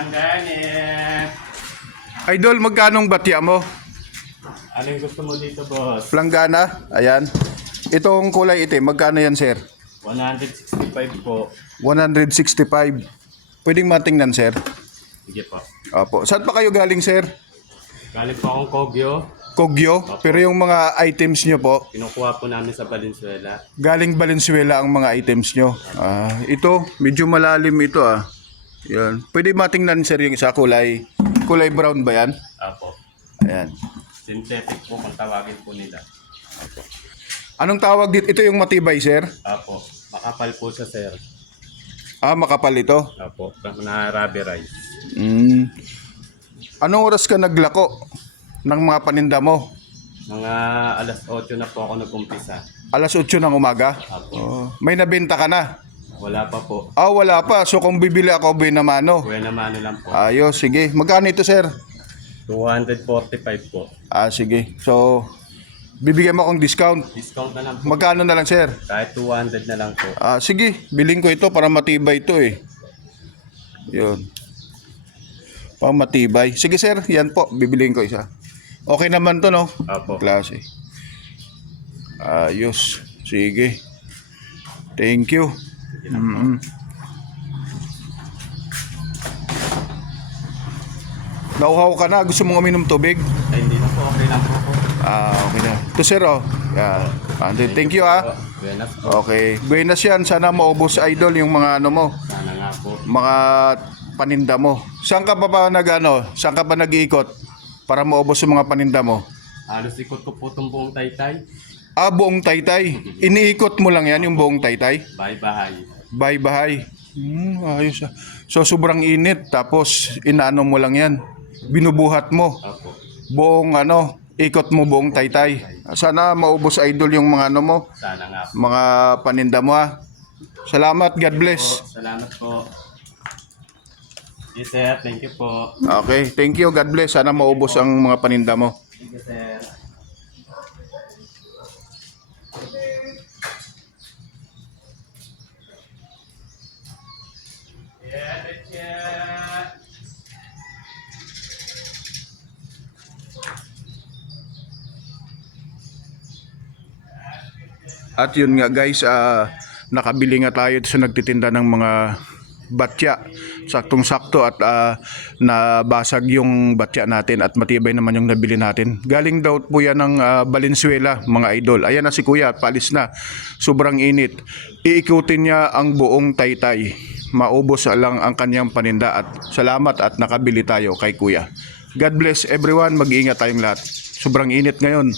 Langganit. Idol, magkanong batya mo? Ano yung gusto mo dito, boss? Planggana, ayan. Itong kulay itim, magkano yan, sir? 165 po. 165. Pwedeng matingnan, sir? Sige po. Opo. Saan pa kayo galing, sir? Galing po akong Kogyo. Kogyo? Pero yung mga items nyo po, Kinukuha po namin sa Valenzuela. galing Valenzuela ang mga items nyo. Ito, medyo malalim ito ah. Yan. Pwede matingnan, sir, yung isa kulay brown ba yan? Apo. Ayan. Synthetic po kung tawagin po nila. Anong tawag dito? Ito yung matibay, sir? Apo. Makapal po siya, sir. Makapal ito. Apo. Na rubberized. Anong oras ka naglako ng mga paninda mo? Mga alas 8 na po ako nag-umpisa. Alas 8 ng umaga? Apo. May nabenta ka na? Wala pa po. Wala pa. So kung bibili ako, binamano. Buena mano lang po. Ayos, sige. Magkano ito, sir? 245 po. Sige. So, bibigyan mo akong discount. Discount na lang po. Magkano na lang, sir? Kahit 200 na lang po. Sige. Biling ko ito para matibay ito eh. Yun. Para matibay. Sige, sir. Yan po. Bibiliin ko isa. Okay naman to, no? Apo. Klase. Ayos. Sige. Thank you. Nauhaw ka na? Gusto mong uminom tubig? Ay, hindi na po. Okay lang po po. Okay na. Ito, sir, oh. Yeah. Thank you, ah. Buenas po. Okay. Buenas yan. Sana maubos, idol, yung mga ano mo. Sana nga po. Mga paninda mo. Saan ka pa Saan ka pa nag-iikot para maubos yung mga paninda mo? Halos ikot ko po itong buong Taytay. Buong Taytay. Iniikot mo lang yan, yung buong Taytay? Bye-bye. Bye-bye. Ayos ah. So, sobrang init. Tapos, inaano mo lang yan. Binubuhat mo. Apo. Buong ikot mo buong Taytay. Sana maubos, idol, yung mga ano mo. Sana nga po. Mga paninda mo ah. Salamat. God bless. Salamat po. Yes, sir. Thank you po. Okay. Thank you. God bless. Sana maubos ang mga paninda mo. Thank you, sir. At yun nga guys, nakabili nga tayo sa nagtitinda ng mga batya. Saktong-sakto at nabasag yung batya natin at matibay naman yung nabili natin. Galing daw po yan ng Valenzuela, mga idol. Ayan na si kuya, paalis na. Sobrang init. Iikutin niya ang buong Taytay. Maubos lang ang kanyang paninda at salamat at nakabili tayo kay kuya. God bless everyone, mag-iingat tayong lahat. Sobrang init ngayon.